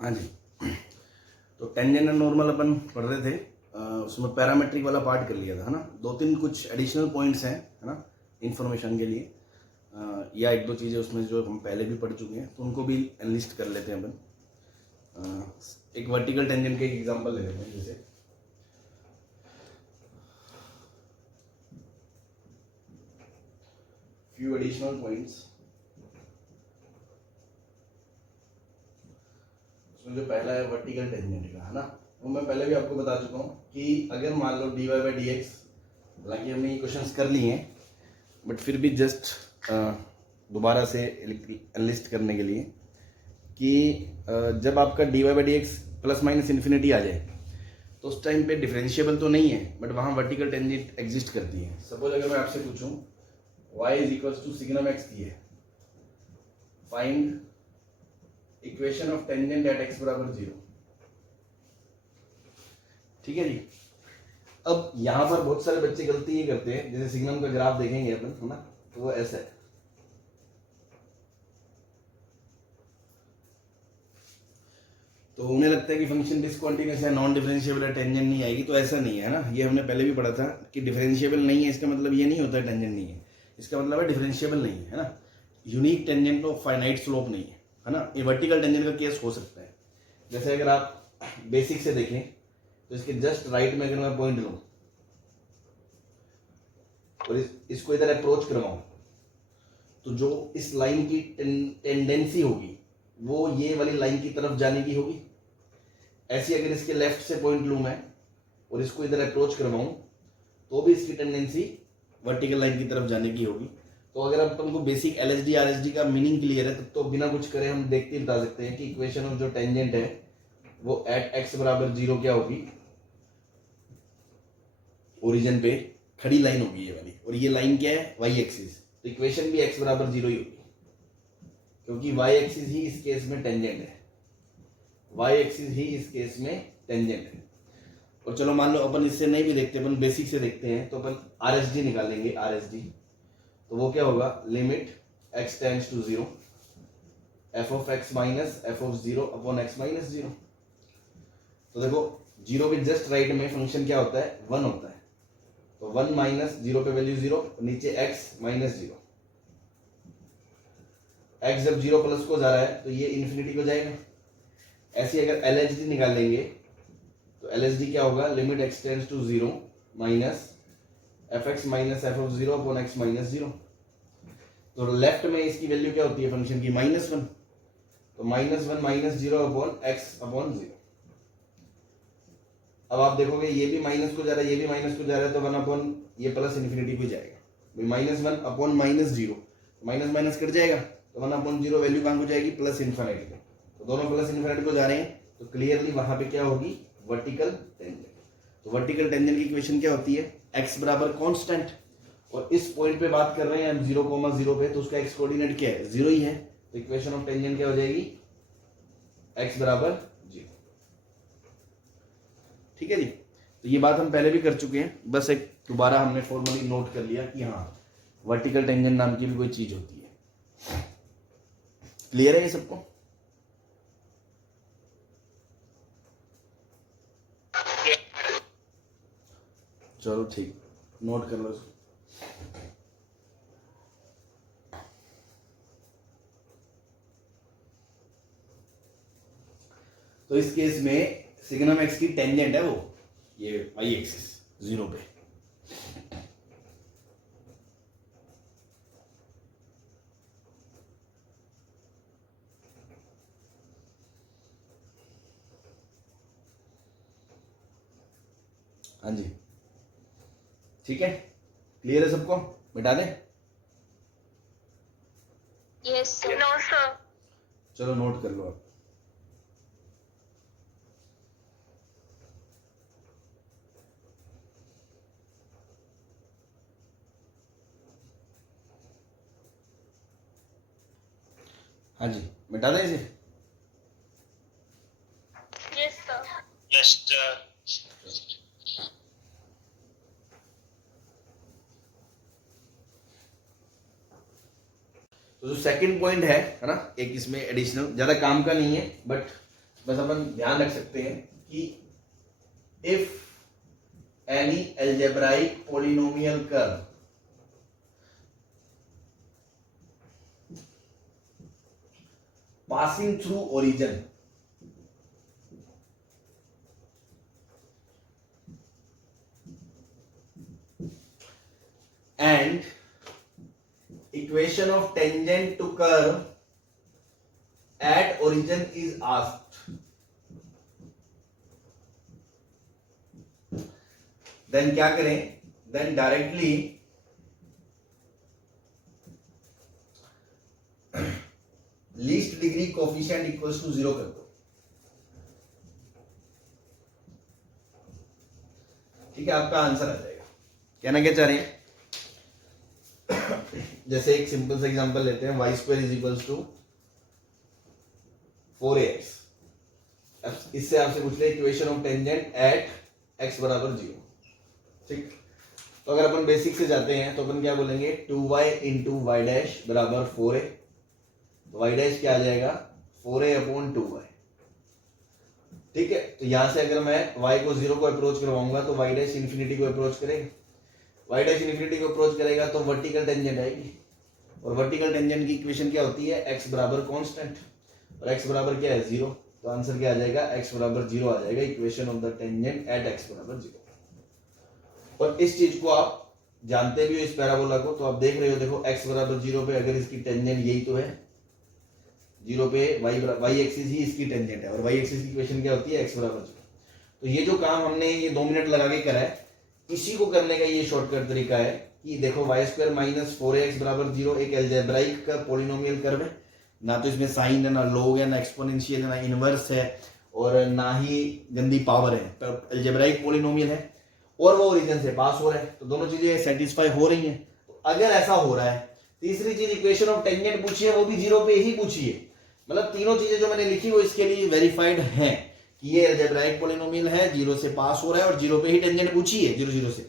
हाँ जी, तो tangent and normal अपन पढ़ रहे थे। उसमें पैरामेट्रिक वाला पार्ट कर लिया था, है ना। दो तीन कुछ एडिशनल पॉइंट्स हैं, है ना, इन्फॉर्मेशन के लिए, या एक दो चीज़ें उसमें जो हम पहले भी पढ़ चुके हैं, तो उनको भी एनलिस्ट कर लेते हैं अपन। एक वर्टिकल टेंजेंट के एक एग्जांपल ले लेते हैं, जैसे फ्यू एडिशनल पॉइंट्स। जो पहला है वर्टिकल टेंजेंट का, है ना, वो मैं पहले भी आपको बता चुका हूँ कि अगर मान लो dy बाई डी एक्स, हालांकि हमने ये क्वेश्चंस कर लिए हैं, बट फिर भी जस्ट दोबारा से एनलिस्ट करने के लिए कि जब आपका dy by D X plus minus infinity आ जाए तो उस टाइम पे डिफरेंशिएबल तो नहीं है, बट वहाँ वर्टिकल टेंजेंट एग्जिस्ट करती है। सपोज अगर मैं आपसे पूछूं y is equals to signum x दी है, find equation of tangent at x बराबर 0। ठीक है जी। अब यहां पर बहुत सारे बच्चे गलती ये करते हैं, जैसे सिग्नम का ग्राफ देखेंगे अपन, है ना, तो वो ऐसा है। तो उन्हें लगता है कि फंक्शन डिसकंटीन्यूअस है, नॉन डिफरेंशिएबल है, टेंजेंट नहीं आएगी। तो ऐसा नहीं है ना, ये हमने पहले भी पढ़ा था कि डिफरेंशिएबल नहीं है इसका मतलब ये नहीं होता है टेंजेंट नहीं है, इसका मतलब है डिफरेंशिएबल नहीं है, है ना। यूनिक टेंजेंट तो फाइनाइट स्लोप नहीं है ना। ये वर्टिकल टेंजेंट का केस हो सकता है। जैसे अगर आप बेसिक से देखें तो इसके जस्ट राइट में अगर मैं पॉइंट लूं और इसको इधर अप्रोच करवाऊं, तो जो इस लाइन की टेंडेंसी होगी वो ये वाली लाइन की तरफ जाने की होगी। ऐसी अगर इसके लेफ्ट से पॉइंट लूं मैं और इसको इधर अप्रोच करवाऊं, तो भी इसकी टेंडेंसी वर्टिकल लाइन की तरफ जाने की होगी। तो अगर अब तुमको बेसिक एलएसडी आरएसडी का मीनिंग क्लियर है, तब तो बिना कुछ करे हम देखते ही बता सकते हैं कि इक्वेशन ऑफ जो टेंजेंट है वो एट एक्स बराबर 0 क्या होगी, ओरिजिन पे खड़ी लाइन होगी ये वाली, और ये लाइन क्या है, वाई एक्सिस। तो इक्वेशन भी एक्स बराबर 0 ही होगी, क्योंकि वाई एक्सिस ही इस केस में टेंजेंट है, वाई एक्सिस ही इस केस में टेंजेंट है। और चलो मान लो अपन इससे नहीं भी देखते, अपन बेसिक से देखते हैं, तो अपन आरएसडी निकालेंगे। आरएसडी तो वो क्या होगा, limit x tends to 0 f of x minus f of 0 upon x minus 0। तो देखो 0 के जस्ट राइट में फंक्शन क्या होता है, 1 होता है। तो 1 माइनस 0 पे वैल्यू 0, नीचे x माइनस 0। x जब 0 प्लस को जा रहा है तो ये इन्फिनिटी को जाएगा। ऐसे अगर एलएचडी निकालेंगे तो एलएचडी क्या होगा, limit x tends to 0 minus f x minus f of 0 upon x minus 0। तो लेफ्ट में इसकी वैल्यू क्या होती है फंक्शन की, -1। तो -1 माइनस 0 अपॉन एक्स अपॉन 0। अब आप देखोगे ये भी माइनस को जा रहा है, ये भी माइनस को जा रहा है, तो 1 अपॉन ये प्लस इन्फिनिटी को जाएगा। -1 अपॉन -0, माइनस माइनस कट जाएगा, तो 1 अपॉन 0 वैल्यू कहां को जाएगी, प्लस इन्फिनिटी को। तो दोनों प्लस इन्फिनिटी को जा रहे हैं, तो क्लियरली वहां पे क्या होगी, वर्टिकल टेंजेंट। तो वर्टिकल टेंजेंट की इक्वेशन क्या होती है, x बराबर कांस्टेंट, और इस पॉइंट पे बात कर रहे हैं हम 0,0 पे, तो उसका x कोऑर्डिनेट क्या है, 0 ही है। तो इक्वेशन ऑफ टेंजेंट क्या हो जाएगी, x बराबर 0। ठीक है जी। तो ये बात हम पहले भी कर चुके हैं, बस एक दोबारा हमने फॉर्मली नोट कर लिया कि हाँ वर्टिकल टेंजेंट नाम की भी कोई चीज होती है। क्लियर है ये सबको? चलो ठीक, नोट कर लो। तो इस केस में सिग्नम एक्स की टेंजेंट है वो ये वाई एक्सिस 0 पे। हाँ जी, ठीक है, क्लियर है सबको? मिटा दें? Yes sir. No sir. चलो नोट कर लो आप। हाँ जी, मिटा दें इसे? Yes sir. Yes sir. तो जो सेकंड पॉइंट है ना, एक इसमें एडिशनल, ज्यादा काम का नहीं है, बट बस अपन ध्यान रख सकते हैं कि if any algebraic polynomial curve passing through origin and equation of tangent to curve at origin is asked, then क्या करें, then directly least degree coefficient equals to 0 कर दो। ठीक है, आपका आंसर आ जाएगा। कहना क्या चाह रहे हैं, जैसे एक सिंपल सा एग्जांपल लेते हैं, y square is equals to 4ax। इससे आपसे पूछ ले equation of tangent at x बराबर 0। ठीक, तो अगर अपन बेसिक से जाते हैं तो अपन क्या बोलेंगे, 2y इंटू वाई डैश बराबर 4a। y डैश क्या आ जाएगा, 4a अपॉन 2y। ठीक है, तो यहां से अगर मैं y को 0 को अप्रोच करवाऊंगा तो y डैश इन्फिनिटी को अप्रोच करेगा। y डैश इन्फिनिटी को अप्रोच करेगा तो वर्टिकल टेंजेंट आएगी, और वर्टिकल टेंजेंट की इक्वेशन क्या होती है, x बराबर कांस्टेंट, और x बराबर क्या है 0। तो आंसर क्या आ जाएगा, x बराबर 0 आ जाएगा, equation of the tangent at x बराबर 0। और इस चीज को आप जानते भी हो, इस पैराबोला को, तो आप देख रहे हो, देखो x बराबर 0 पे अगर इसकी टेंजेंट यही तो है 0 पे, y एक्सिस ही इसकी टेंजेंट है, और y एक्सिस की इक्वेशन क्या होती है, x बराबर 0। तो ये जो काम हमने ये 2 मिनट लगा के करा है, इसी को करने का ये शॉर्टकट तरीका है कि देखो y स्क्वायर माइनस 4ax बराबर 0 एक एल्जेब्राइक का पोलिनोमियल कर्व है, ना तो इसमें साइन है, ना लॉग है, ना एक्सपोनेंशियल है, ना इनवर्स है, और ना ही गंदी पावर है, तो एल्जेब्राइक पोलिनोमियल है, और वो ओरिजिन से पास हो रहा है, तो दोनों चीजें सेटिस्फाई हो रही हैं। तो अगर ऐसा हो रहा है, तीसरी चीज इक्वेशन ऑफ टेंजेंट पूछी है, वो भी 0 पे ही पूछी है, मतलब तीनों चीजें जो मैंने लिखी वो इसके लिए वेरीफाइड हैं कि ये अलजेब्राइक पॉलिनोमियल है, 0 से पास हो रहा है, और 0 पे ही टेंजेंट पूछी है 0 0 से।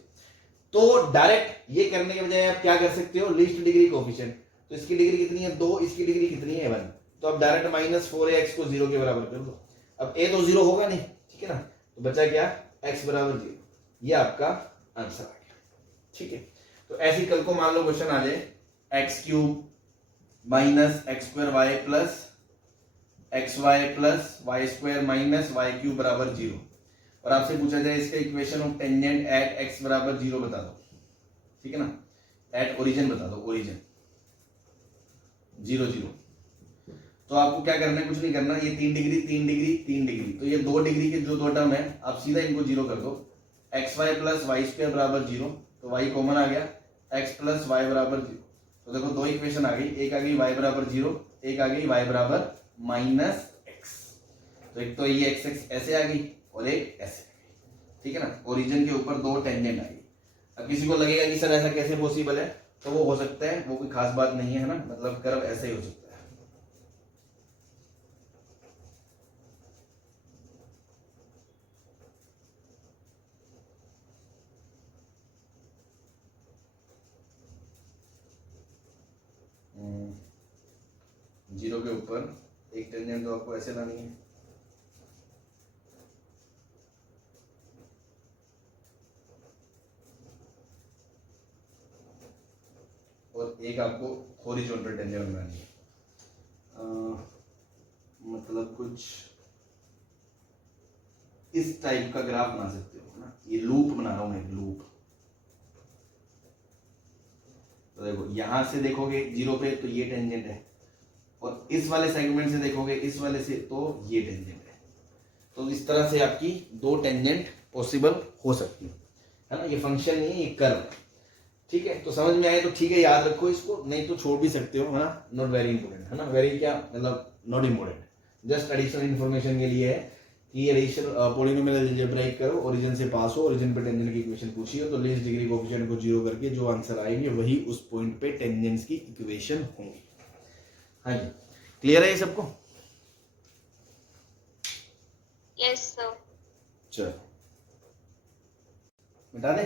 तो डायरेक्ट ये करने के बजाय आप क्या कर सकते हो, लीस्ट डिग्री कोफिशिएंट, तो इसकी डिग्री कितनी है 2, इसकी डिग्री कितनी है 1, तो आप डायरेक्ट माइनस 4ax को 0 के बराबर कर दो। अब a तो 0 होगा नहीं, ठीक है ना, तो बचा क्या, x बराबर 0, ये आपका आंसर आ गया। ठीक है, तो ऐसी कल को मान लो क्वेश्चन आ जाए, x cube minus x square y plus x y plus y square minus y cube बराबर 0, और आपसे पूछा जाए इसका equation of tangent at x बराबर 0 बता दो। ठीक है ना, एट ओरिजिन बता दो, ओरिजिन 0 0। तो आपको क्या करना है, कुछ नहीं करना, ये 3 डिग्री 3 डिग्री 3 डिग्री, तो ये 2 डिग्री के जो दो टर्म है आप सीधा इनको 0 कर दो। X y plus y square बराबर 0, तो वाई कॉमन आ गया, एक्स प्लस वाई बराबर 0। तो देखो 2 इक्वेशन आ गई, एक आ गई y बराबर 0, एक आ गई y बराबर माइनस एक्स। तो एक तो ये एक्स एक्स ऐसे आ गई और एक ऐसे आ गई। ठीक है ना, ओरिजिन के ऊपर 2 टेंजेंट आ गई। अब किसी को लगेगा कि सर ऐसा कैसे पॉसिबल है, तो वो हो सकता है, वो कोई खास बात नहीं है, है ना, मतलब कर्व ऐसे ही हो सकता है। जीरो के ऊपर एक टेंजेंट तो आपको ऐसे लानी है, और एक आपको हॉरिजॉन्टल टेंजेंट बनानी है। मतलब कुछ इस टाइप का ग्राफ बना सकते हो ना, ये लूप बना रहा हूं मैं, लूप। तो देखो यहां से देखोगे 0 पे तो ये टेंजेंट है, और इस वाले सेगमेंट से देखोगे इस वाले से तो ये टेंजेंट है। तो इस तरह से आपकी 2 टेंजेंट पॉसिबल हो सकती है ना, ये फंक्शन नहीं है, ये कर्व है। ठीक है, तो समझ में आए तो ठीक है, याद रखो इसको, नहीं तो छोड़ भी सकते हो, है ना, नॉट वेरी इंपोर्टेंट, है ना, वेरी क्या मतलब not important, just additional information के लिए है कि एडिशनल पॉलिनोमियल अलजेब्राइक करो, ओरिजिन से पास हो, ओरिजिन पे टेंजेंट की इक्वेशन पूछी हो, तो लीस्ट डिग्री कोएफिशिएंट को 0 करके जो आंसर आएंगे वही उस पॉइंट पे टेंजेंट्स की इक्वेशन होंगी। हाँ जी, क्लियर है ये सबको? Yes sir. चलो मिटा दे।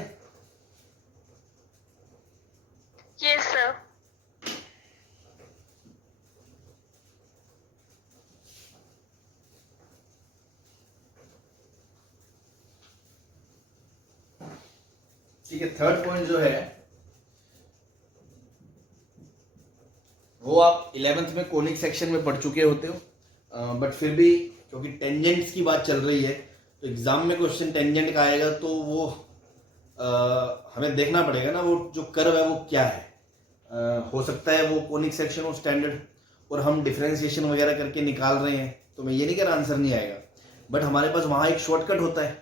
Yes sir. ठीक है, थर्ड पॉइंट जो है वो आप 11th में कोनिक सेक्शन में पढ़ चुके होते हो, बट फिर भी क्योंकि टेंजेंट्स की बात चल रही है तो एग्जाम में क्वेश्चन टेंजेंट का आएगा, तो वो हमें देखना पड़ेगा ना वो जो कर्व है वो क्या है। हो सकता है वो कोनिक सेक्शन हो स्टैंडर्ड, और हम डिफरेंशिएशन वगैरह करके निकाल रहे हैं, तो मैं ये नहीं कह रहा आंसर नहीं आएगा, बट हमारे पास वहां एक शॉर्टकट होता है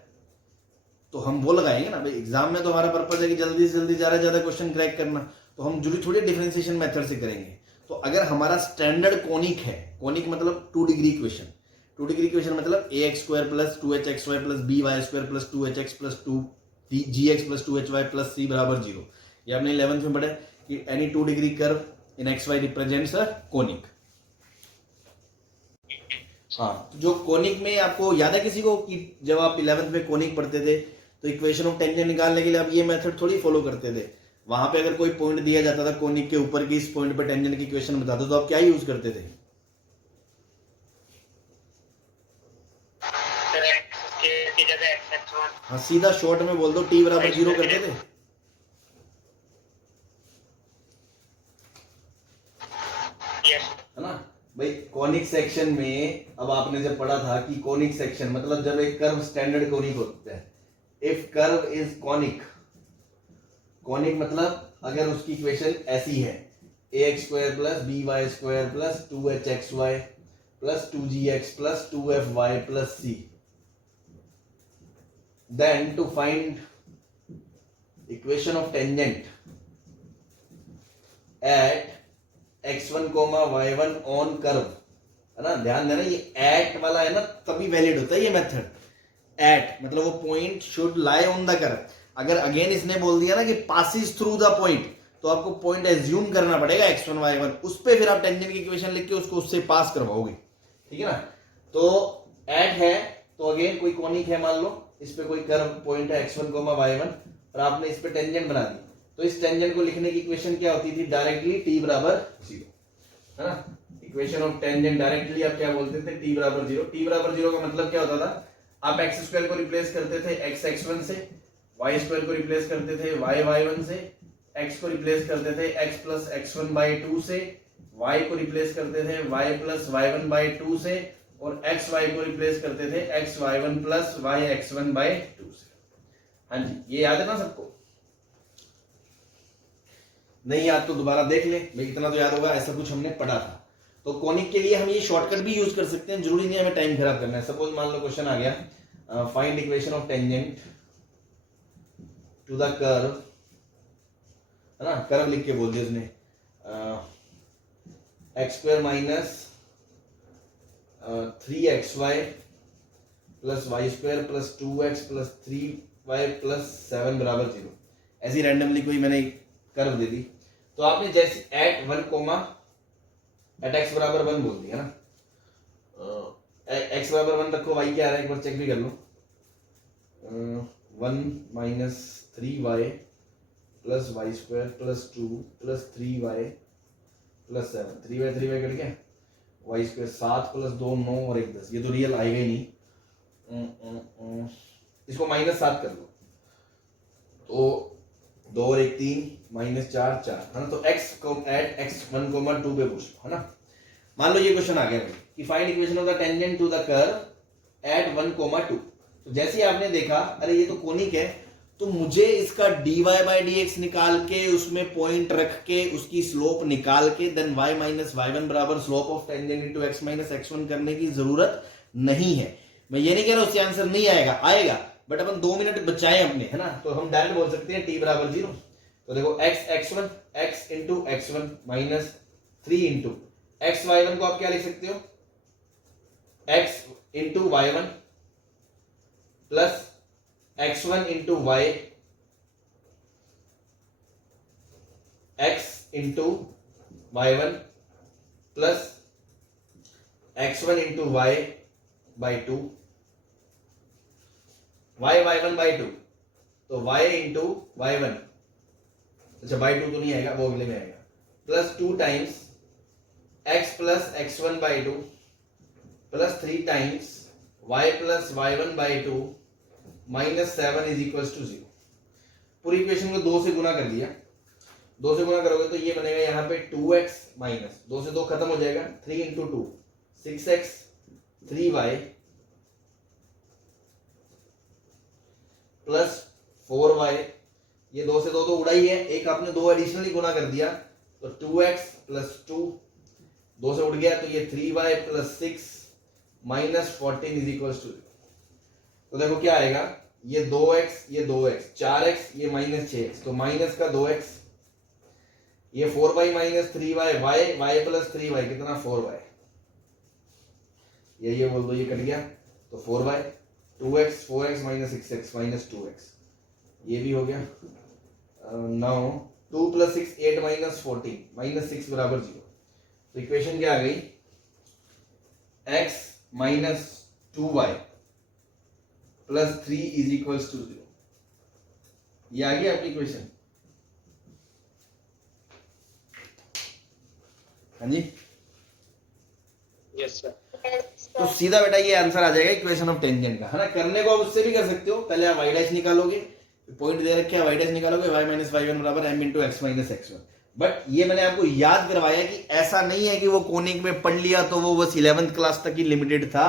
तो हम वो लगाएंगे ना भाई। एग्जाम में तो हमारा पर्पज है कि जल्दी से जल्दी ज्यादा क्वेश्चन क्रैक करना, तो हम जरूरी थोड़ी डिफरेंशिएशन मेथड से करेंगे। तो अगर हमारा स्टैंडर्ड कोनिक है, कोनिक मतलब 2 डिग्री इक्वेशन, 2 डिग्री इक्वेशन मतलब ax² plus 2hxy plus by² plus 2hx plus 2gx plus 2hy plus c बराबर 0। ये आपने 11th में पढ़ा कि any 2 degree curve in xy represents a conic. हाँ, तो जो कोनिक में आपको याद है किसी को कि जब आप 11th में कोनिक पढ़ते थे तो इक्वेशन ऑफ टेंजेंट निकालने के लिए आप ये मेथड थोड़ी फॉलो करते थे। वहां पे अगर कोई पॉइंट दिया जाता था कोनिक के ऊपर की, इस पॉइंट पे टेंजेंट की इक्वेशन बता दो, तो आप क्या यूज करते थे? हाँ, सीधा शॉर्ट में बोल दो, t बराबर 0 करते थे। है ना भाई, कोनिक सेक्शन में अब आपने जब पढ़ा था कि कोनिक सेक्शन मतलब जब एक कर्व स्टैंडर्ड कोनिक होता है, if curve is conic, conic मतलब अगर उसकी इक्वेशन ऐसी है ax² plus by² plus 2hxy plus 2gx plus 2fy plus c, then to find equation of tangent at x1, y1 on curve, है ना, ध्यान देना ये एट वाला है ना, तभी वैलिड होता है ये मेथड। एट मतलब वो point should lie on the curve. अगर अगेन इसने बोल दिया ना कि पासिस थ्रू द पॉइंट, तो आपको पॉइंट एज्यूम करना पड़ेगा x1, y1, उस पे फिर आप टेंजेंट की इक्वेशन लिख के उसको उससे पास करवाओगे, ठीक है ना। तो एट है तो अगेन कोई कोनिक है, मान लो इस पे कोई कर्व पॉइंट है x1, y1, और आपने इस पे टेंजेंट बना दी, तो इस टेंजेंट को लिखने की इक्वेशन क्या होती थी? डायरेक्टली t बराबर 0, है ना। इक्वेशन ऑफ टेंजेंट डायरेक्टली आप क्या बोलते थे? t बराबर 0। t बराबर 0 का मतलब क्या होता था? आप x² को रिप्लेस करते थे x1 से, y² को रिप्लेस करते थे y1 से, x को रिप्लेस करते थे x प्लस x1/2 से, y को रिप्लेस करते थे y प्लस y1/2 से, और xy को रिप्लेस करते थे xy1 प्लस yx1/2 से। हाँ जी, ये याद है ना सबको? नहीं याद तो दोबारा देख ले भाई, इतना तो याद होगा, ऐसा कुछ हमने पढ़ा था। तो कोनिक के लिए हम ये शॉर्टकट भी यूज कर सकते हैं, जरूरी नहीं है हमें टाइम खराब करना है। सपोज मान लो क्वेश्चन आ गया, find equation of tangent to the curve, है ना, कर्व लिख के बोल दिया उसने, x² minus 3xy plus y² plus 2x plus 3y plus 7 बराबर 0। ऐसी रैंडमली कोई मैंने कर्व दे दी, तो आपने जैसे एट 1, एट x बराबर 1 बोल दिया ना, x बराबर 1 रखो, y क्या आ रहा है एक बार चेक भी कर लो, 1 minus 3y plus y² plus 2 plus 3y plus 7, 3y cut गया, y² 7 प्लस 2 9 और 1 10, ये तो रियल आएगा ही नहीं, इसको -7 कर लो, तो 2 और 1 3 -4 4, है ना। तो x को एट x1, 2 पे पूछ लो, है ना। मान लो ये क्वेश्चन आ गया कि find equation of the tangent to the curve at 1, 2। तो जैसे ही आपने देखा अरे ये तो कोनिक है, तो मुझे इसका dy/dx निकाल के उसमें पॉइंट रख के उसकी स्लोप निकाल के देन y माइनस y1 बराबर slope of tangent into x minus x1 करने की जरूरत नहीं है। मैं ये नहीं कह रहा उससे आंसर नहीं आएगा, आएगा, बट अपन 2 मिनट बचाएं अपने, है ना। तो हम डायरेक्ट बोल सकते हैं t बराबर 0। तो देखो x into x1 minus 3 into x y1 को आप क्या लिख सकते हो? x into y1 plus x1 into y, x into y1 plus x1 into y by 2, y1/2, तो y इंटू y1, अच्छा बाई 2 तो नहीं आएगा, वो अगले में आएगा, plus 2 times x plus x1/2 plus 3 times y plus y1/2 minus 7 is equal to 0। पूरी इक्वेशन को 2 से गुना कर दिया, 2 से गुना करोगे तो ये बनेगा यहाँ पे 2x माइनस 2 से 2 खत्म हो जाएगा, 3 into 2 6x 3y plus 4y, ये 2 से 2 तो उड़ा ही है, एक आपने 2 एडिशनली गुना कर दिया तो 2x प्लस 2, 2 से उड़ गया तो ये 3y plus 6 minus 14 is equal to, तो देखो क्या आएगा, ये 2x ये 2x 4x ये माइनस 6x तो माइनस का 2x, ये 4y minus 3y y plus 3y कितना 4y, ये बोल दो, ये कट गया तो 4y 2x 4x minus 6x minus 2x, ये भी हो गया। नाउ 2 प्लस 6 8 माइनस 14 माइनस 6 बराबर 0, तो इक्वेशन क्या आ गई, x minus 2y plus 3 is equals to 0, ये आ गई आपकी इक्वेशन। हाँ जी, यस सर। तो सीधा बेटा ये आंसर आ जाएगा इक्वेशन ऑफ टेंजेंट का, है ना। करने को आप उससे भी कर सकते हो, पहले आप y डैश निकालोगे, पॉइंट दे रखे y डैश निकालोगे, y माइनस y1 बराबर m into X minus x1। But ये मैंने आपको याद करवाया कि ऐसा नहीं है कि वो कोनिक में पढ़ लिया तो वो बस 11th क्लास तक ही लिमिटेड था।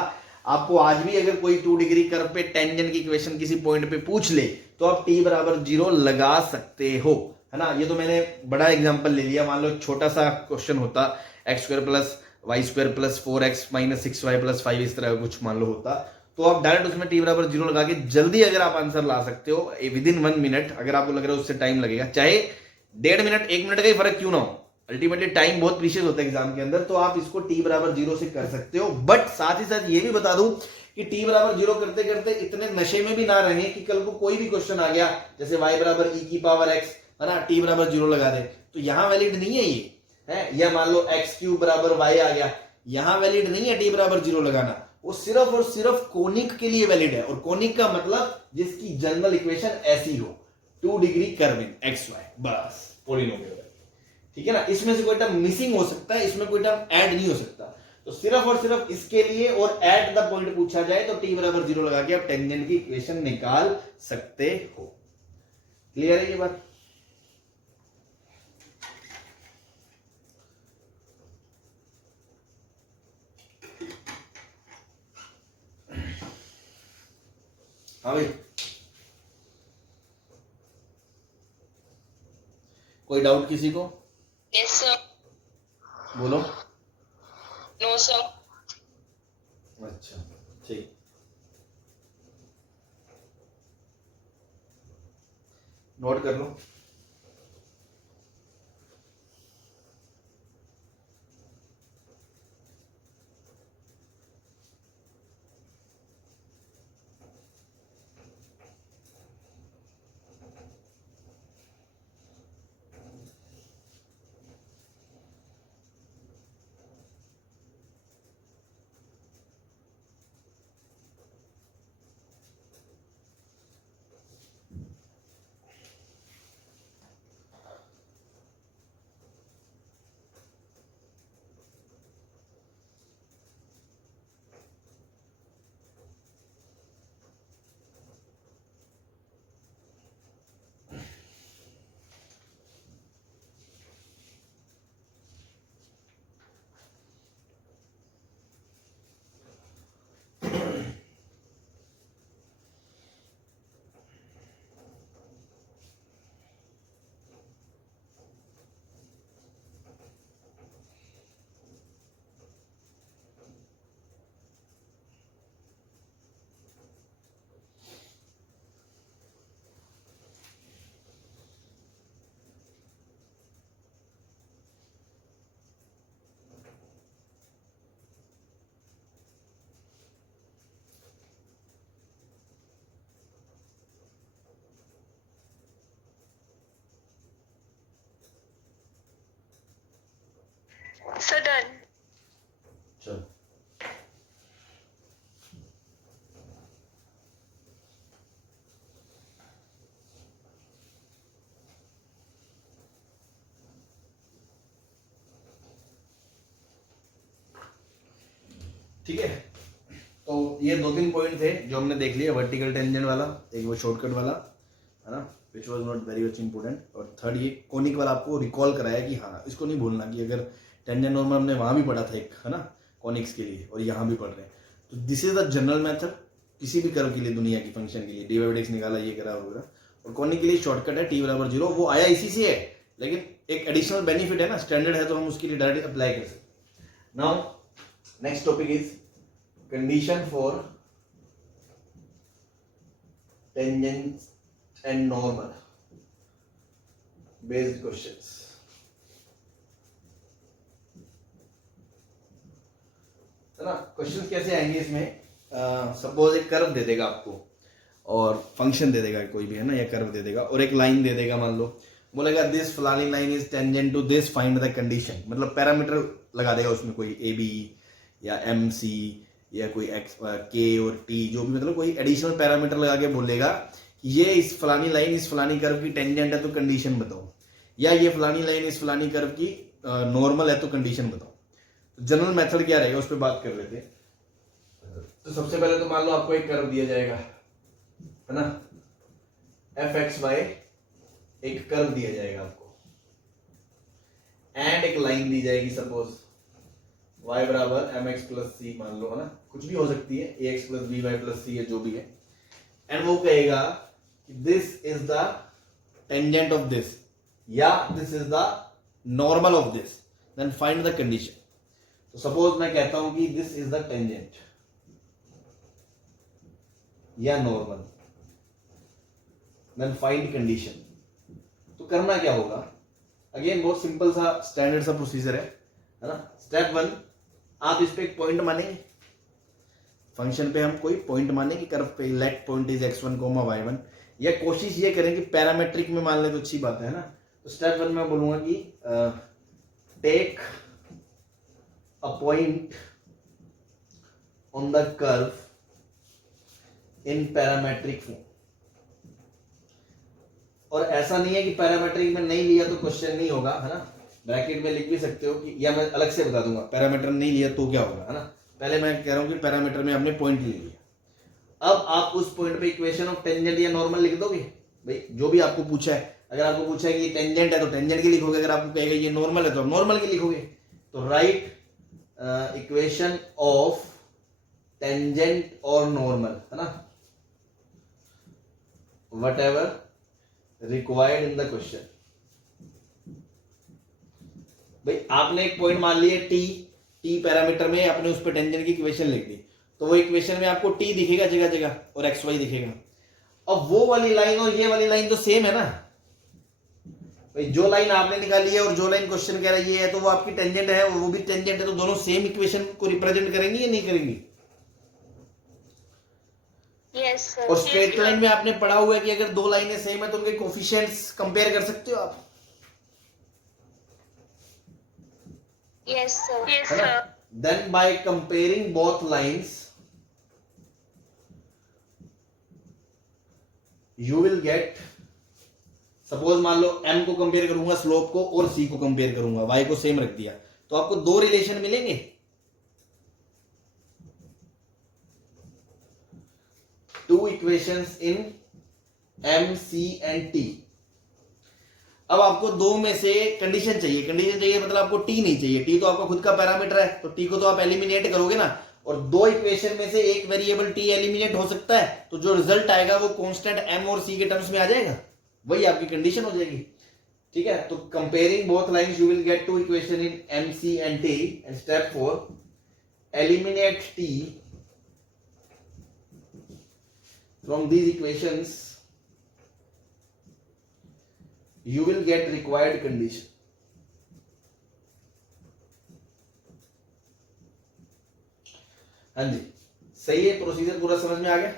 आपको आज भी अगर कोई 2 डिग्री कर्व पे टेंजेंट की इक्वेशन किसी पॉइंट पे पूछ ले तो आप t बराबर 0 लगा सकते हो, है ना। ये तो मैंने बड़ा एग्जांपल ले लिया, मान लो छोटा सा क्वेश्चन होता x square plus y square plus 4x minus 6y plus 5, इस तरह का कुछ मान लो होता, तो आप डायरेक्ट उसमें t बराबर 0 लगा के जल्दी अगर आप आंसर ला सकते हो विद इन 1 मिनट। अगर आपको लग रहा है उससे टाइम लगेगा, चाहे 1.5 मिनट 1 मिनट का ही फर्क क्यों ना हो, अल्टीमेटली टाइम बहुत प्रीशियस होता है एग्जाम के अंदर, तो आप इसको t बराबर 0 से कर सकते हो। बट साथ ही साथ ये भी बता दूं कि t बराबर 0 करते करते इतने नशे में भी ना रहे कि कल को कोई भी क्वेश्चन आ गया जैसे y बराबर e की पावर x, है ना, t बराबर 0 लगा दे तो यहां वैलिड नहीं है ये, है। या मान लो x क्यूब बराबर y आ गया, यहां वैलिड नहीं है t बराबर 0 लगाना, वो सिर्फ और सिर्फ कोनिक के लिए वैलिड है। और कोनिक का मतलब जिसकी जनरल इक्वेशन ऐसी हो, 2 degree curve in x y, बस पॉलिनोमियल, ठीक है ना। इसमें से कोई टर्म मिसिंग हो सकता है, इसमें कोई टर्म ऐड नहीं हो सकता, तो सिर्फ और सिर्फ इसके लिए और एट द पॉइंट पूछा जाए तो t बराबर 0 लगा के आप टेंजेंट की इक्वेशन निकाल सकते हो। क्लियर है ये बात? हाँ भाई, कोई डाउट किसी को? Yes, sir. बोलो। No, sir. अच्छा ठीक, नोट कर लो। Sir, done. चलो, ठीक है। तो ये 2-3 पॉइंट थे जो हमने देख लिया, वर्टिकल टेंजेंट वाला, एक वो शॉर्टकट वाला, है ना। Which was not very much important. और थर्ड ये कोनिक वाला आपको रिकॉल कराया कि हाँ इसको नहीं भूलना कि अगर टेंजेंट नॉर्मल हमने वहाँ भी पढ़ा था एक, है ना, कॉनिक्स के लिए, और यहाँ भी पढ़ रहे हैं। तो this is the general method किसी भी कर्व के लिए, दुनिया की फंक्शन के लिए, डी बाई एक्स निकाला, ये करा वगैरह। और कॉनिक के लिए शॉर्टकट है t बराबर 0, वो आया इसी से है, लेकिन एक एडिशनल बेनिफिट है ना, स्टैंडर्ड है तो हम उसके लिए डायरेक्ट अप्लाई कर सकते। Now next topic is condition for tangent and normal based questions. है ना, क्वेश्चंस कैसे आएंगे इसमें? सपोज एक कर्व दे देगा आपको और फंक्शन दे देगा कोई भी, है ना, या कर्व दे देगा और एक लाइन दे देगा, मान लो बोलेगा दिस फलानी line is tangent to this, find the condition. मतलब पैरामीटर लगा देगा उसमें, कोई ए बी या एम सी या कोई एक्स के और टी, जो भी, मतलब कोई एडिशनल पैरामीटर लगा के बोलेगा ये इस फलानी लाइन इस फलानी कर्व की टेंजेंट है तो कंडीशन बताओ, या ये फलानी लाइन इस फलानी कर्व की नॉर्मल है तो कंडीशन बताओ। तो जनरल मेथड क्या रहेगा उस पर बात कर लेते हैं। तो सबसे पहले तो मान लो आपको एक कर्व दिया जाएगा, है ना, एफ एक्स वाई, एक कर्व दिया जाएगा आपको, एंड एक लाइन दी जाएगी, सपोज y बराबर एम एक्स प्लस सी, मान लो, है ना, कुछ भी हो सकती है, A X plus B Y plus C, जो भी है। एंड वो कहेगा कि this is the tangent of this, या this is the normal of this, then find the condition. तो सपोज मैं कहता हूं कि दिस इज द टेंजेंट या नॉर्मल, देन फाइंड कंडीशन। तो करना क्या होगा? अगेन बहुत सिंपल सा स्टैंडर्ड सा प्रोसीजर है ना। स्टेप 1, आप इस पे एक पॉइंट मानेंगे, फंक्शन पे हम कोई पॉइंट मानेंगे कर्व पे, late point is x1, y1, या कोशिश ये करें कि पैरामेट्रिक में मान ले तो अच्छी बात है ना। तो स्टेप 1 में बोलूंगा कि take a point on the curve in parametric form. और ऐसा नहीं है कि पैरामेट्रिक में नहीं लिया तो क्वेश्चन नहीं होगा, है ना, ब्रैकेट में लिख भी सकते हो कि, या मैं अलग से बता दूंगा पैरामीटर नहीं लिया तो क्या होगा, है ना। पहले मैं कह रहा हूं कि पैरामीटर में आपने पॉइंट ले लिया, अब आप उस पॉइंट पे इक्वेशन ऑफ टेंजेंट या नॉर्मल लिख दोगे। भाई जो भी आपको पूछा है, अगर आपको पूछा है कि ये टेंजेंट है तो टेंजेंट की लिखोगे, अगर आपको कहेगा ये नॉर्मल है तो नॉर्मल की लिखोगे। तो राइट इक्वेशन ऑफ टेंजेंट और नॉर्मल, है ना, what ever required in the question. भाई आपने एक पॉइंट मान लिया टी पैरामीटर में, आपने उस पर टेंजेंट की इक्वेशन लिख दी, तो वो इक्वेशन में आपको टी दिखेगा जगह जगह और एक्स वाई दिखेगा। अब वो वाली लाइन और ये वाली लाइन तो सेम है ना। भाई जो लाइन आपने निकाली है और जो लाइन क्वेश्चन कह रही है, तो वो आपकी टेंजेंट है, वो भी टेंजेंट है, तो दोनों सेम इक्वेशन को रिप्रेजेंट करेंगी या नहीं करेंगी? Yes, sir. और स्ट्रेट लाइन में आपने पढ़ा हुआ है कि अगर दो लाइनें सेम है तो उनके कोफिशिएंट्स कंपेयर कर सकते हो आप। Yes, sir. Yes, sir. Then by comparing both lines, you will get, suppose मान लो m को कंपेयर करूंगा स्लोप को और c को कंपेयर करूंगा, y को सेम रख दिया, तो आपको दो रिलेशन मिलेंगे। Two equations in m, c and t। अब आपको दो में से कंडीशन चाहिए, मतलब आपको t नहीं चाहिए, t तो आपका खुद का पैरामीटर है, तो t को तो आप एलिमिनेट करोगे ना, और दो इक्वेशन में से एक वेरिएबल t एलिमिनेट हो सकता है, तो जो रिजल्ट आएगा वो कांस्टेंट m और c के टर्म्स में आ जाएगा, वही आपकी कंडीशन हो जाएगी। ठीक है, तो comparing both lines you will get two equation in m, c and t। And step 4, eliminate t from these equations, you will get required condition। हाँ जी, सही है, प्रोसीजर पूरा समझ में आ गया।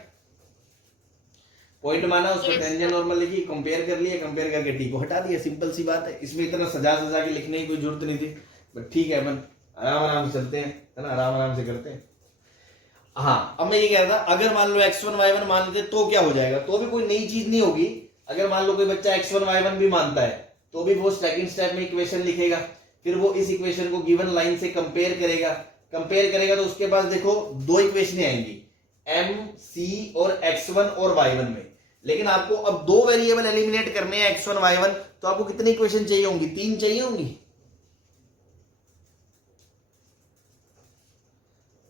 पॉइंट माना, उसको टेंजेंट नॉर्मल लिखी, कंपेयर कर लिया, कंपेयर करके टी को हटा दिया, सिंपल सी बात है। इसमें इतना सजा के लिखने की कोई जरूरत नहीं थी, बट ठीक है, अपन आराम से चलते हैं, है ना, आराम से करते हैं। हाँ, अब मैं ये कह रहा था, अगर मान लो x1 y1 मान लेते तो क्या हो जाएगा? तो भी कोई नई चीज नहीं होगी। अगर मान लो कोई बच्चा x1 y1 भी मानता है, तो भी वो सेकंड स्टेप में इक्वेशन लिखेगा, फिर वो इस इक्वेशन को गिवन लाइन से कंपेयर करेगा, तो उसके पास देखो दो इक्वेशनें आएंगी, m, c और x1 और y1 में। लेकिन आपको अब दो वेरिएबल एलिमिनेट करने हैं x1 y1, तो आपको कितनी इक्वेशन चाहिए होंगी? 3 चाहिए होंगी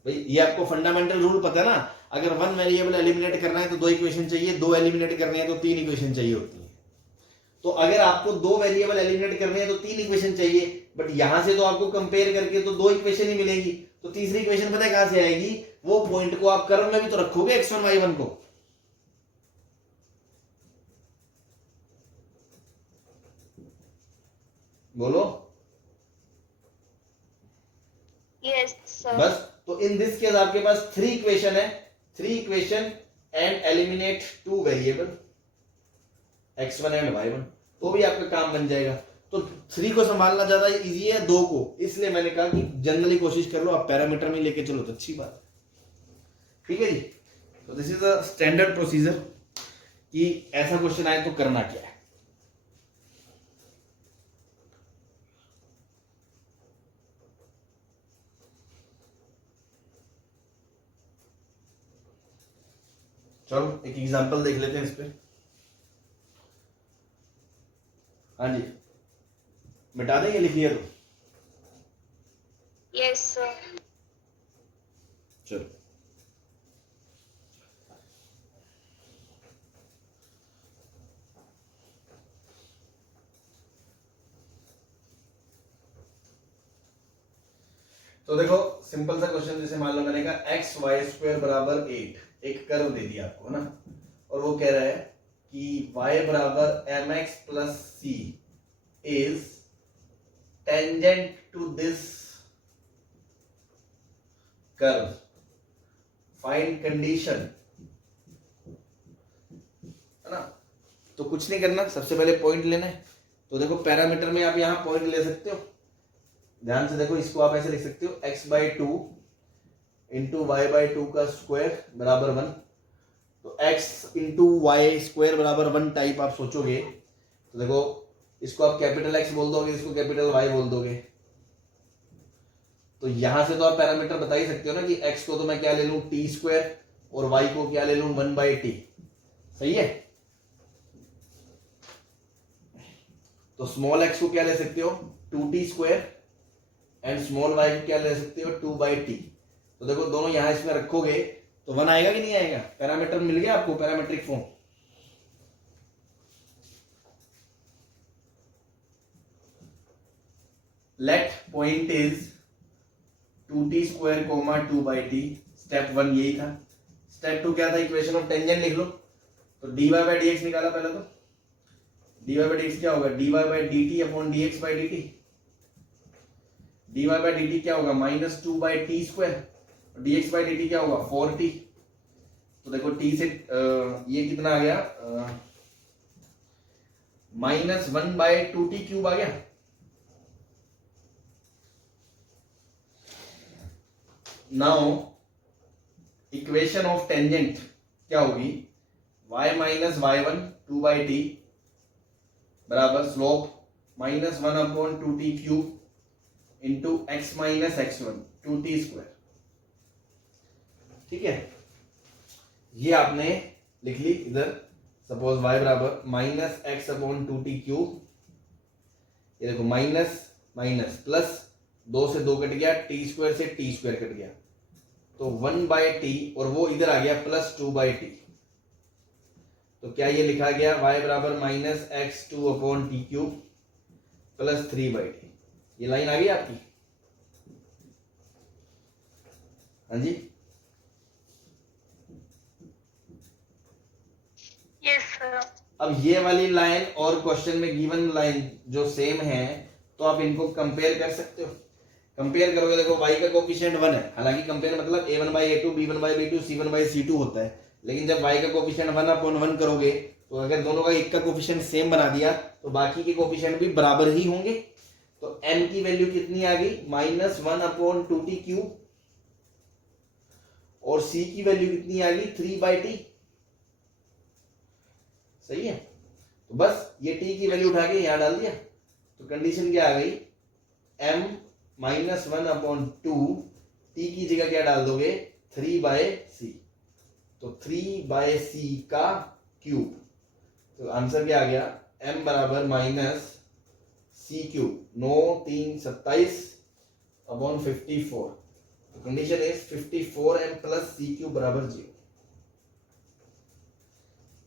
भाई। ये आपको फंडामेंटल रूल पता है ना, अगर वन वेरिएबल एलिमिनेट करना है तो दो इक्वेशन चाहिए, दो एलिमिनेट करने हैं तो तीन इक्वेशन चाहिए होती है। तो अगर आपको दो वेरिएबल एलिमिनेट करने हैं तो तीन इक्वेशन चाहिए, बट यहां से तो आपको कंपेयर करके तो दो इक्वेशन ही मिलेगी, तो तीसरी इक्वेशन पता है कहां से आएगी? वो पॉइंट को आप कर्व में भी तो रखोगे x1 y1 को। बोलो। Yes, sir. बस, तो इन दिस केस आपके पास थ्री इक्वेशन है, three equation and eliminate two variable x1 and y1, तो भी आपका काम बन जाएगा। तो थ्री को संभालना ज्यादा इजी है दो को, इसलिए मैंने कहा कि जनरली कोशिश कर लो आप पैरामीटर में लेके चलो तो अच्छी बात है। ठीक है जी, तो this is a standard procedure कि ऐसा क्वेश्चन आए तो करना क्या है। चलो एक एग्जांपल देख लेते हैं इस पे। हाँ जी, मिटा देंगे, लिख लिया तो। Yes, sir. चलो तो देखो सिंपल सा क्वेश्चन, जैसे मान लो मैंने कहा एक्स वाई स्क्वायर बराबर 8, एक कर्व दे दिया आपको है ना, और वो कह रहा है कि y बराबर M x plus c is tangent to this curve, find condition, है ना। तो कुछ नहीं करना, सबसे पहले पॉइंट लेना है। तो देखो पैरामीटर में आप यहां पॉइंट ले सकते हो, ध्यान से देखो, इसको आप ऐसे लिख सकते हो x by two into y by two का स्क्वायर बराबर 1। तो x इंटू वाई स्क्वायर बराबर 1 टाइप आप सोचोगे तो देखो इसको आप कैपिटल X बोल दोगे, इसको कैपिटल Y बोल दोगे। तो यहां से तो आप पैरामीटर बता ही सकते हो ना कि x को तो मैं क्या ले लूं t स्क्वायर, और y को क्या ले लूं 1 बाई टी। सही है, तो स्मॉल x को क्या ले सकते हो 2t square, and small y को क्या ले सकते हो 2 बाई टी। तो देखो दोनों यहां इसमें रखोगे तो 1 आएगा कि नहीं आएगा? पैरामीटर मिल गया आपको, parametric form. Let point is 2t square comma 2 by t. Step 1 यही था। स्टेप 2 क्या था? इक्वेशन ऑफ टेंजेंट लिख लो। तो dy बाई डी एक्स निकाला पहले, तो dy बाई डी एक्स क्या होगा? dy by D T upon D x by D T. dy by D T क्या होगा? Minus 2 by T square, dx by D T क्या होगा? 4t। तो देखो t से ये कितना आ गया? माइनस 1 बाई 2t क्यूब आ गया। नाउ इक्वेशन ऑफ टेंजेंट क्या होगी? y माइनस y1 2 बाई टी बराबर slope minus 1 upon 2t cube into X minus x1 2t square. ठीक है, ये आपने लिख ली इधर। सपोज y बराबर minus X upon 2t cube, ये देखो माइनस माइनस प्लस, 2 से 2 कट गया, टी स्क्वायर से टी स्क्वायर कट गया, तो 1 बाई टी, और वो इधर आ गया प्लस 2 बाई टी। तो क्या ये लिखा गया? y बराबर minus x 2 upon T cube plus 3 by T. ये लाइन आ गई आपकी? हाँ जी, Yes, sir. अब ये वाली लाइन और क्वेश्चन में गिवन लाइन जो सेम है, तो आप इनको कंपेयर कर सकते हो। कंपेयर करोगे, देखो y का कोफिशिएंट 1 है, हालांकि कंपेयर मतलब a1 by a2 b1 by b2 c1 by c2 होता है, लेकिन जब y का कोफिशिएंट 1 अपॉन 1 करोगे तो अगर दोनों का एक का कोफिशिएंट सेम बना दिया तो बाकी के कोफिशिएंट भी बराबर ही होंगे। तो m की वैल्यू कितनी आ गई? माइनस 1 अपॉन 2t क्यूब, और c की वैल्यू कितनी आ गई? 3 बाई टी। सही है, तो बस ये t की वैल्यू उठा के यहां डाल दिया, तो कंडीशन क्या आ गई? m माइनस 1 अपॉन 2, t की जगह क्या डाल दोगे? 3 बाय सी, तो 3 बाय सी का क्यूब। तो आंसर क्या आ गया, m बराबर माइनस सी क्यूब 9 3 27 अपॉन 54। तो condition is 54m plus c cube बराबर 0।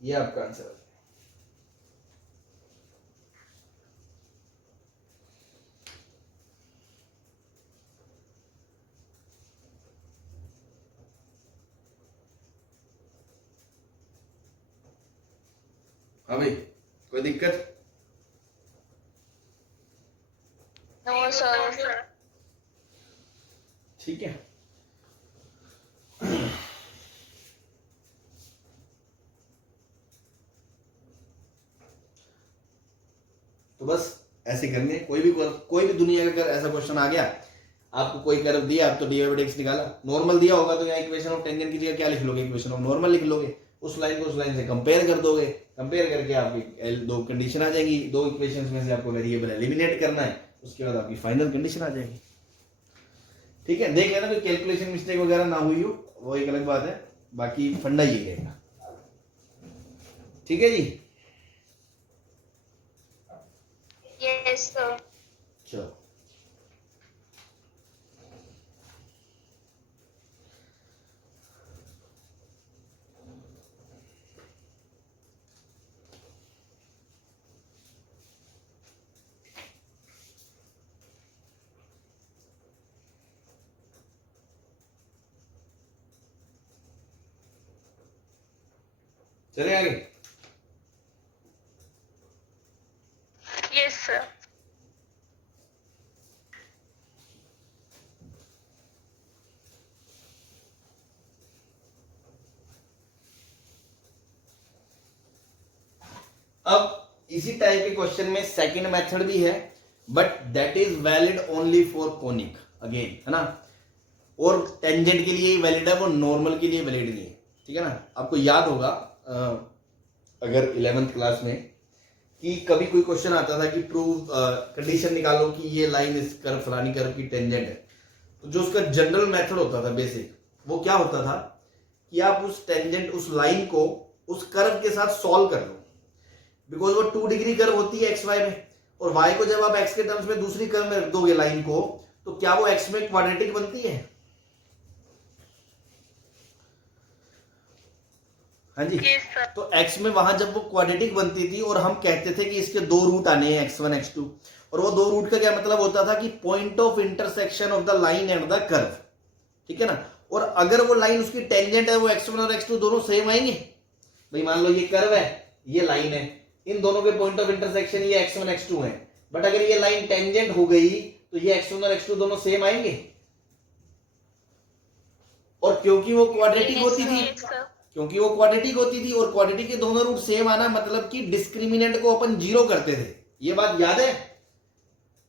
ये आपका आंसर है। हाँ भाई, कोई दिक्कत? No, sir. ठीक है। तो बस ऐसे करने, कोई भी दुनिया का अगर ऐसा क्वेश्चन आ गया, आपको कोई कर्व दिया, आप तो डी/x निकाला, नॉर्मल दिया होगा तो यहाँ इक्वेशन ऑफ टेंजेंट की जगह क्या लिख लोगे, इक्वेशन ऑफ नॉर्मल लिख लोगे, उस लाइन को उस लाइन से कंपेयर कर दोगे, कंपेयर करके आपकी दो कंडीशन आ जाएगी, दो इक्वेशंस में से आपको वेरिएबल एलिमिनेट करना है, उसके बाद आपकी फाइनल कंडीशन आ जाएगी। ठीक है, देख लेना कोई कैलकुलेशन मिस्टेक वगैरह ना हुई हो, वो एक अलग बात है, बाकी फंडा ये रहेगा। ठीक है जी, Yes, sir. चलो चले आगे। Yes, sir. अब इसी टाइप के क्वेश्चन में सेकंड मेथड भी है, but that is valid only for conic, again है ना, और टेंजेंट के लिए ही वैलिड है, वो नॉर्मल के लिए वैलिड नहीं है। ठीक है ना, आपको याद होगा अगर 11th क्लास में कि कभी कोई क्वेश्चन आता था कि प्रूव कंडीशन निकालो कि ये लाइन इस कर्व फलानी कर्व की टेंजेंट है, तो जो उसका जनरल मेथड होता था बेसिक, वो क्या होता था कि आप उस टेंजेंट, उस लाइन को उस कर्व के साथ सॉल्व कर लो, बिकॉज वो 2 डिग्री कर्व होती है एक्स वाई में, और वाई को जब आप एक्स के टर्म्स में दूसरी कर्व में रख दोगे लाइन को, तो क्या वो एक्स में क्वाड्रेटिक बनती है? हाँ जी, Yes, sir. तो x में वहां जब वो क्वाड्रेटिक बनती थी और हम कहते थे कि इसके दो रूट आने हैं x1 x2, और वो दो रूट का क्या मतलब होता था कि point of intersection of the line and the curve. ठीक है ना, और अगर वो लाइन उसकी टेंजेंट है, वो x1 और x2 दोनों सेम आएंगे। भाई मान लो ये कर्व है, ये लाइन है, इन दोनों के पॉइंट ऑफ इंटरसेक्शन ये x1 x2 है, बट अगर ये लाइन टेंजेंट हो गई तो ये x1 और x2 दोनों सेम आएंगे, और क्योंकि वो क्वाड्रेटिक होती थी, Yes, sir. क्योंकि वो क्वाड्रेटिक होती थी और क्वाड्रेटिक के दोनों रूट सेम आना मतलब कि डिस्क्रिमिनेंट को अपन 0 करते थे। ये बात याद है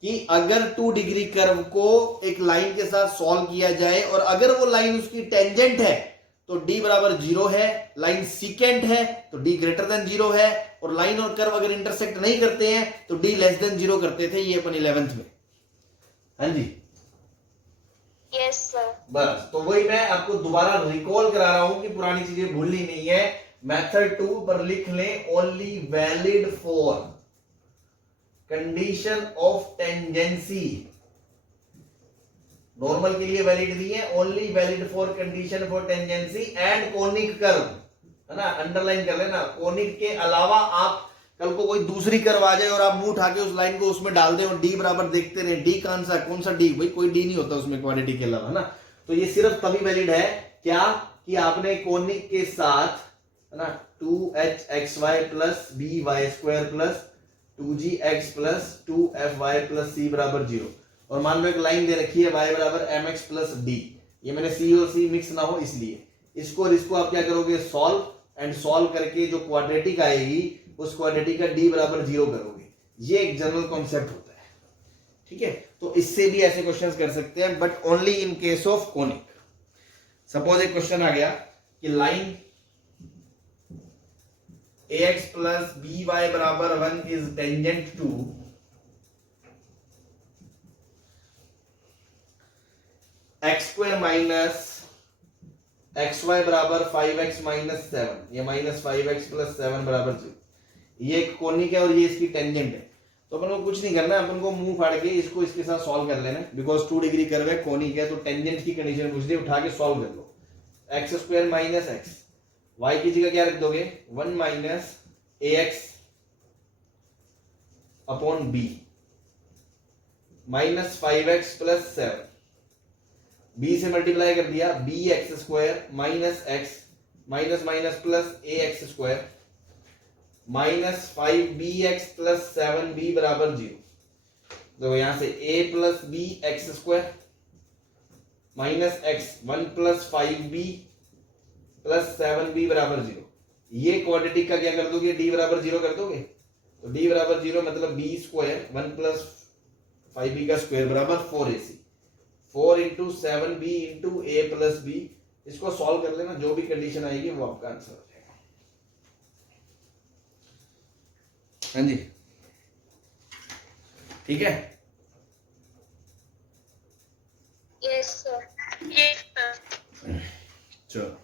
कि अगर 2 डिग्री कर्व को एक लाइन के साथ सॉल्व किया जाए और अगर वो लाइन उसकी टेंजेंट है तो d बराबर 0 है, लाइन सीकेंट है तो d ग्रेटर देन 0 है, और लाइन और कर्व अगर इंटरसेक्ट नहीं करते हैं तो d लेस देन 0 करते थे, ये अपन 11th में। हाँ जी, Yes, sir. बस तो वही मैं आपको दोबारा रिकॉल करा रहा हूं कि पुरानी चीजें भूलनी नहीं है। मेथड 2 पर लिख लें only valid for condition of tangency, normal के लिए वैलिड नहीं है, only valid for condition for tangency and conic curve, है ना, अंडरलाइन कर लेना। कोनिक के अलावा आप कल को कोई दूसरी कर्व आ जाए और आप मुंह उठा के उस लाइन को उसमें डाल दें और डी बराबर देखते रहे, डी कौन सा डी, भाई कोई डी नहीं होता उसमें क्वाड्रेटिक के अलावा, है ना। तो ये सिर्फ तभी वैलिड है क्या कि आपने कोनिक के साथ, है ना, 2hxy plus by square plus 2gx plus 2fy plus c बराबर 0, और मान लो एक लाइन दे रखी है y बराबर mx प्लस d, ये मैंने c और c मिक्स ना हो इसलिए, इसको और इसको आप क्या करोगे, सॉल्व, एंड सॉल्व करके जो क्वाड्रेटिक आएगी उस क्वाड्रेटिक का d बराबर 0 करोगे। ये एक जनरल कॉन्सेप्ट होता है। ठीक है, तो इससे भी ऐसे क्वेश्चंस कर सकते हैं, but only in case of conic. Suppose एक क्वेश्चन आ गया कि लाइन ax प्लस by बराबर 1 is tangent to x square minus xy बराबर 5x माइनस 7, ये माइनस 5x प्लस 7 बराबर 0। ये एक कोनिक है और ये इसकी टेंजेंट है, तो अपन को कुछ नहीं करना है, अपन को मुंह फाड़ के इसको इसके साथ सॉल्व कर लेना, बिकॉज 2 डिग्री कर्व है, कोनिक है, तो टेंजेंट की कंडीशन पूछ रही, उठा के सॉल्व कर लो। X square minus x, y की जगह क्या रख दोगे 1 minus a x upon b minus 5x plus 7, b से मल्टीप्लाई कर दिया, b x square minus x minus minus plus a x square minus 5bx plus 7b बराबर 0। तो यहां से a plus b x square minus x 1 plus 5b plus 7b बराबर 0। ये quadratic का क्या कर दोगे, d बराबर 0 कर दोगे, तो d बराबर 0 मतलब b स्क्वायर 1 प्लस 5b का स्क्वायर बराबर 4ac, 4 into 7b into a plus b। इसको सॉल्व कर लेना, जो भी कंडीशन आएगी वो आपका आंसर हो जाएगा। हाँ जी ठीक है। Yes, sir. Yes, sir. चलो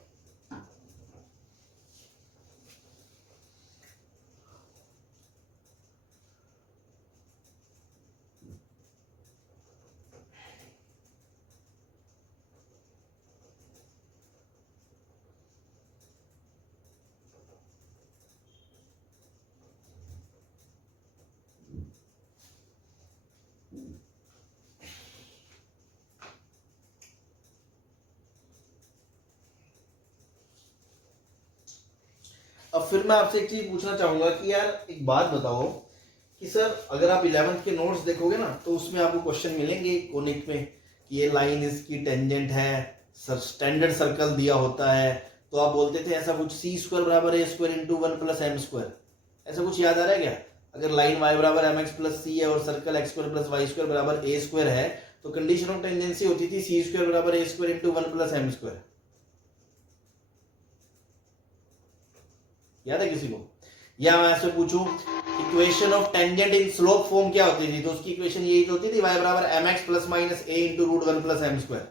अब फिर मैं आपसे एक चीज पूछना चाहूंगा कि यार एक बात बताओ कि सर अगर आप 11th के नोट्स देखोगे ना तो उसमें आपको क्वेश्चन मिलेंगे कोनिक में कि ये लाइन इसकी टेंजेंट है, सर स्टैंडर्ड सर्कल दिया होता है, तो आप बोलते थे ऐसा कुछ सी स्क्वायर बराबर a square into 1 plus m square, ऐसा कुछ याद आ रहा है क्या? अगर लाइन y बराबर एम एक्स प्लस सी है और circle x square plus y square बराबर ए स्क्वायर है, तो कंडीशन ऑफ टेंजेंसी होती थी सी स्क्वायर बराबर a square into 1 plus m square. याद है किसी को? या मैं ऐसे पूछूं equation of tangent in slope form क्या होती थी, तो उसकी इक्वेशन यही तो होती थी y बराबर M x plus minus a into root 1 plus m square,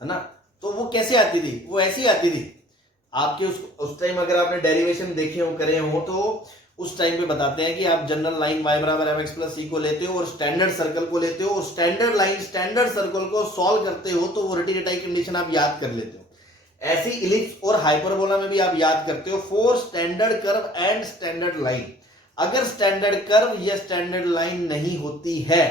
है ना? तो वो कैसे आती थी? वो ऐसी आती थी आपके उस टाइम अगर आपने डेरिवेशन देखे हो करे हो तो उस टाइम पे बताते हैं कि आप जनरल लाइन y बराबर एम एक्स प्लस सी को लेते हो और स्टैंडर्ड सर्कल को लेते हो और स्टैंडर्ड लाइन स्टैंडर्ड सर्कल को सॉल्व करते हो तो वो रेटिकुलर कंडीशन आप याद कर लेते हो। ऐसी इलिप्स और हाइपरबोला में भी आप याद करते हो for standard curve and standard line. अगर स्टैंडर्ड कर्व या स्टैंडर्ड लाइन नहीं होती है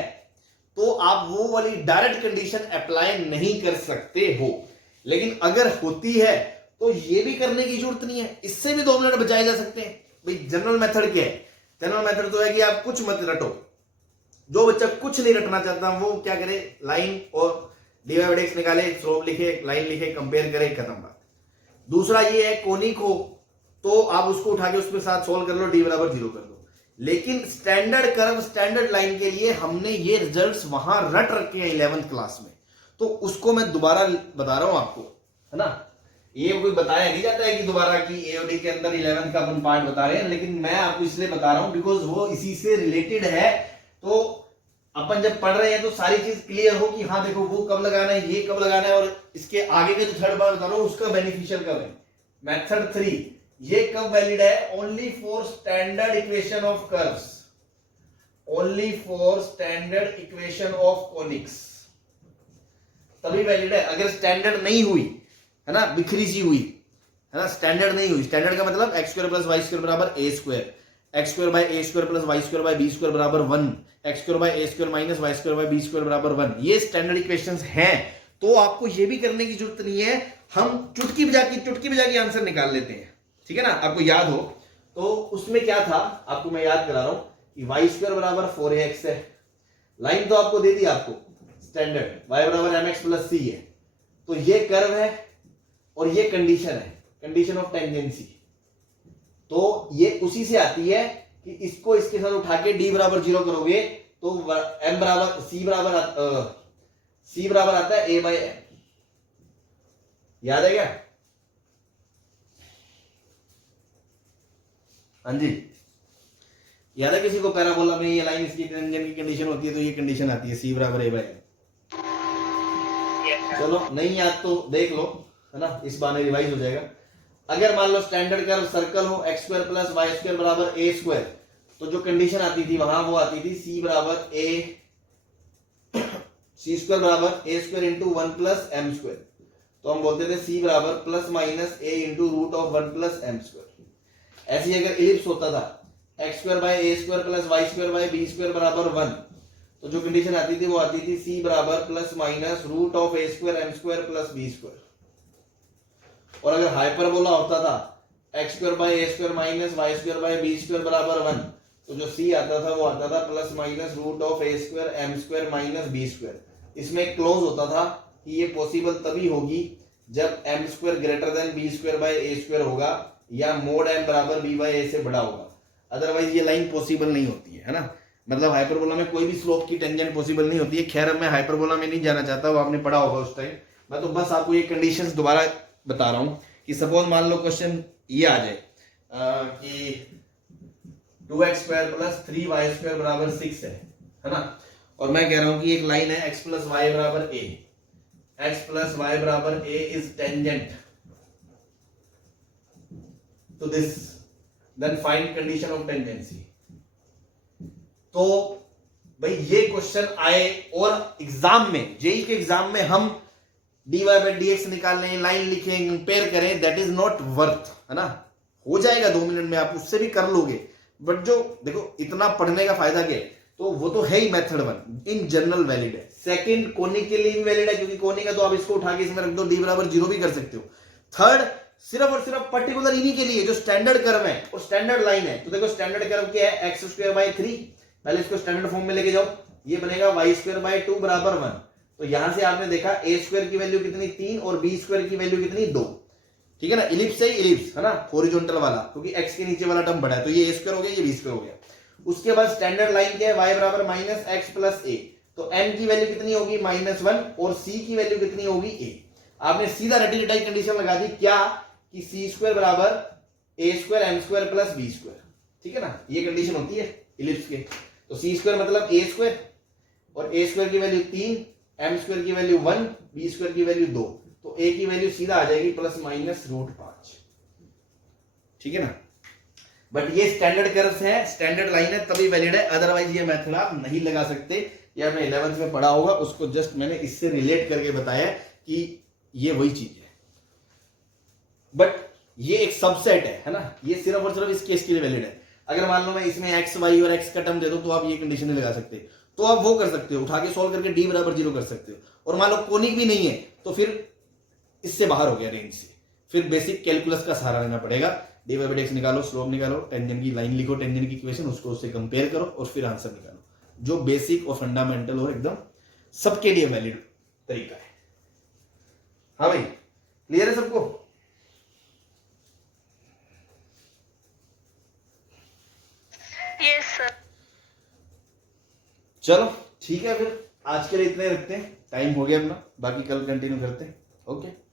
तो आप वो वाली डायरेक्ट कंडीशन अप्लाई नहीं कर सकते हो, लेकिन अगर होती है तो ये भी करने की जरूरत नहीं है, इससे भी 2 मिनट बचाए जा सकते हैं। भाई जनरल मेथड क्या है? जनरल मेथड तो है कि आप कुछ मत रटो, जो बच्चा कुछ नहीं रटना चाहता वो क्या करे, लाइन और dy/dx निकाले, स्लोप लिखे, लाइन लिखे, कंपेयर करे, खत्म बात। दूसरा ये है कोनिक हो तो आप उसको उठा के उसके साथ सोल्व कर लो, d बराबर 0 कर दो। लेकिन स्टैंडर्ड कर्व स्टैंडर्ड लाइन के लिए हमने ये रिजल्ट्स वहां रट रखे हैं 11th क्लास में, तो उसको मैं दोबारा बता रहा हूं आपको, है ना? ये कोई बताया नहीं जाता है कि दोबारा की एओडी के अंदर 11th का अपन पार्ट बता रहे हैं, लेकिन मैं आपको इसलिए बता रहा हूं बिकॉज वो इसी से रिलेटेड है। तो अपन जब पढ़ रहे हैं तो सारी चीज क्लियर हो कि हाँ देखो वो कब लगाना है, ये कब लगाना है, और इसके आगे के जो थर्ड बार बता रहा हूं उसका बेनिफिशियल कब है। मेथड 3 ये कब वैलिड है? Only for standard equation of curves, only for standard equation of conics, तभी वैलिड है। अगर स्टैंडर्ड नहीं हुई, है ना, बिखरी सी हुई, है ना, स्टैंडर्ड नहीं हुई, स्टैंडर्ड का मतलब x square plus y square बराबर a square, x square by a square plus y square by b square बराबर 1, x square by a square minus y square by b square बराबर 1, ये standard equations हैं। तो आपको ये भी करने की जरूरत नहीं है, हम चुटकी बजा के आंसर निकाल लेते हैं, ठीक है ना? आपको याद हो तो उसमें क्या था, आपको मैं याद करा रहा हूं कि वाई स्क्वायर बराबर 4ax है, लाइन तो आपको दे दी, आपको स्टैंडर्ड y बराबर mx प्लस c है, तो ये कर्व है और ये कंडीशन है, कंडीशन ऑफ टेंजेंसी। तो ये उसी से आती है कि इसको इसके साथ उठा के d बराबर 0 करोगे तो m बराबर c बराबर आता है a बाय m। याद है क्या? हाँ जी, याद है किसी को? पैराबोला में ये लाइन इसकी टेंजेंट की कंडीशन होती है तो ये कंडीशन आती है c बराबर a बाय m। चलो नहीं याद तो देख लो, है ना, इस बार रिवाइज हो जाएगा। अगर मान लो स्टैंडर्ड कर्व सर्कल हो x square plus y square बराबर a स्क्वायर, तो जो कंडीशन आती थी वहां वो आती थी c बराबर a c स्क्वायर बराबर a square into 1 plus m square. तो हम बोलते थे c बराबर plus minus a into root of 1 plus m square. ऐसे ही अगर इलिप्स होता था x square by a square plus y square by b square बराबर 1, तो जो कंडीशन आती थी वो आती थी c बराबर plus minus root of a square m square plus b square. और अगर हाइपरबोला होता था x square by a square minus y square by b square बराबर 1, तो जो c आता था वो आता था plus minus root of a square m square minus b square. इसमें क्लोज होता था कि ये पॉसिबल तभी होगी जब m square greater than b square by a square होगा या मोड m बराबर b बाय a से बड़ा होगा, अदरवाइज ये लाइन पॉसिबल नहीं होती है ना। मतलब हाइपरबोला में कोई भी स्लोप की टेंजेंट पॉसिबल नहीं होती है। खैर अब मैं हाइपरबोला में नहीं जाना चाहता, वो आपने पढ़ा होगा उस टाइम। मैं तो बस आपको ये कंडीशंस दोबारा बता रहा हूं कि सपोज मान लो क्वेश्चन ये आ जाए कि 2x square plus 3y square बराबर 6 है ना, और मैं कह रहा हूं कि एक लाइन है x प्लस वाई बराबर a, x प्लस वाई बराबर a is tangent to this, then find condition of tangency. तो भाई ये क्वेश्चन आए और एग्जाम में, जेई के एग्जाम में हम dy बाई dx निकालने, लाइन लिखें, कंपेयर करें, दैट इज नॉट वर्थ, है ना। हो जाएगा 2 मिनट में, आप उससे भी कर लोगे, बट जो देखो इतना पढ़ने का फायदा क्या है, तो वो तो है ही मेथड 1 इन जनरल वैलिड है। सेकंड कोनिक के लिए भी वैलिड है, क्योंकि कोनिक है तो आप इसको उठा के इसमें रख दो, d बराबर 0 भी कर सकते हो। थर्ड सिर्फ और सिर्फ पर्टिकुलर इन्हीं के लिए जो स्टैंडर्ड कर्व है और स्टैंडर्ड लाइन है। तो देखो स्टैंडर्ड कर्व क्या है, एक्स स्क्वायर बाय 3, पहले इसको स्टैंडर्ड फॉर्म में लेके जाओ, ये बनेगा वाई स्क्वायर बाय 2 बराबर 1। तो यहां से आपने देखा a स्क्वायर की वैल्यू कितनी 3 और b स्क्वायर की वैल्यू कितनी 2, ठीक है ना। इलिप्स है इलिप्स, है ना, हॉरिजॉन्टल वाला, क्योंकि x के नीचे वाला टर्म बड़ा है, तो ये a स्क्वायर हो गया, ये b स्क्वायर हो गया। उसके बाद स्टैंडर्ड लाइन क्या है, y बराबर माइनस एक्स प्लस a, तो n की वैल्यू कितनी होगी -1 और c की वैल्यू कितनी होगी a। आपने सीधा रटी रटाई कंडीशन लगा दी क्या, कि c स्क्वायर बराबर a square m square plus b square, ठीक है ना। ये कंडीशन होती है इलिप्स के। तो c स्क्वायर मतलब a स्क्वायर, और a स्क्वायर की वैल्यू 3, m स्क्वायर की वैल्यू 1, b स्क्वायर की वैल्यू 2, तो a की वैल्यू सीधा आ जाएगी प्लस माइनस रूट 5, ठीक है ना। बट ये स्टैंडर्ड कर्व्स है, स्टैंडर्ड लाइन है, तभी वैलिड है, अदरवाइज ये मेथड आप नहीं लगा सकते। ये आपने 11th में पढ़ा होगा, उसको जस्ट मैंने इससे रिलेट करके बताया कि ये वही चीज है। बट ये एक सबसेट है ना, ये सिर्फ और सिर्फ इस केस के लिए वैलिड है। अगर मान लो मैं इसमें x y और x का टर्म दे दूं, तो आप ये कंडीशन नहीं लगा सकते, तो आप वो कर सकते हो, उठा के सॉल्व करके d बराबर 0 कर सकते हो। और मान लो कोनिक भी नहीं है, तो फिर इससे बाहर हो गया रेंज से, फिर बेसिक कैलकुलस का सहारा लेना पड़ेगा। dy बाई dx निकालो, स्लोप निकालो, टेंजेंट की लाइन लिखो, टेंजेंट की इक्वेशन, उसको उससे कंपेयर करो और फिर आंसर निकालो, जो बेसिक और फंडामेंटल हो, एकदम सबके लिए वैलिड तरीका है। हाँ भाई, क्लियर है सबको? Yes sir. चलो ठीक है, फिर आज के लिए इतने रखते हैं, टाइम हो गया अपना, बाकी कल कंटिन्यू करते हैं। ओके।